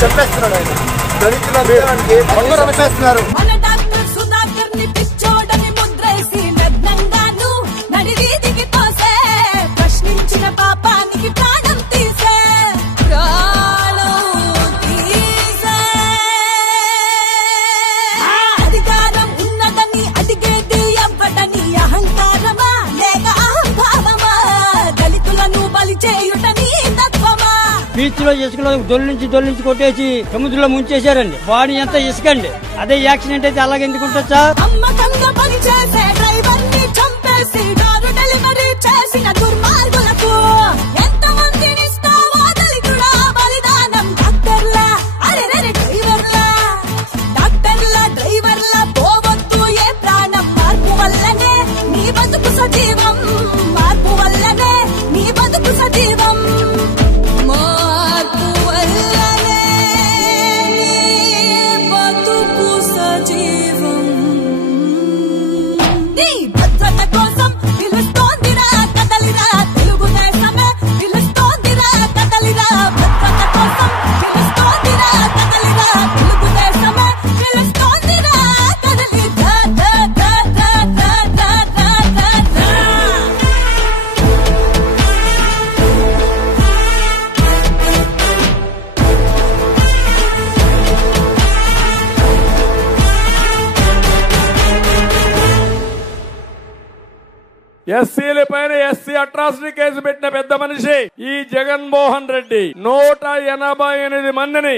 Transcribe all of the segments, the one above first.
చెప్పేస్తున్నాడు ఆయన దళితుల రమేస్తున్నారు. బీచ్ లో ఇసుకలో దొల్లించి కొట్టేసి సముద్రంలో ముంచేశారండి. బాడీ ఎంత ఇసుకండి. అదే యాక్సిడెంట్ అయితే అలాగే ఎందుకుంటుంది సార్? ఎస్సీల పైన ఎస్సీ అట్రాసిటీ కేసు పెట్టిన పెద్ద మనిషి ఈ జగన్మోహన్ రెడ్డి 188 మందిని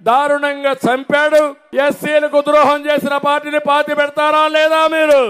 దారుణంగా చంపాడు. ఎస్సీలకు ద్రోహం చేసిన పార్టీని పాతి పెడతారా లేదా మీరు?